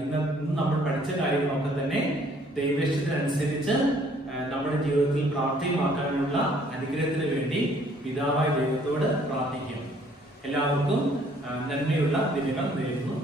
ഇന്ന് നമ്മൾ പഠിച്ച കാര്യങ്ങളൊക്കെ തന്നെ ദൈവേഷ്ടത്തിനനുസരിച്ച് നമ്മുടെ ജീവിതത്തിൽ പ്രാപ്തിയമാക്കാനുള്ള അനുഗ്രഹത്തിന് വേണ്ടി പിതാവായ ദൈവത്തോട് പ്രാർത്ഥിക്കാം. എല്ലാവർക്കും നന്മയുള്ള ദിനങ്ങൾ നേരുന്നു.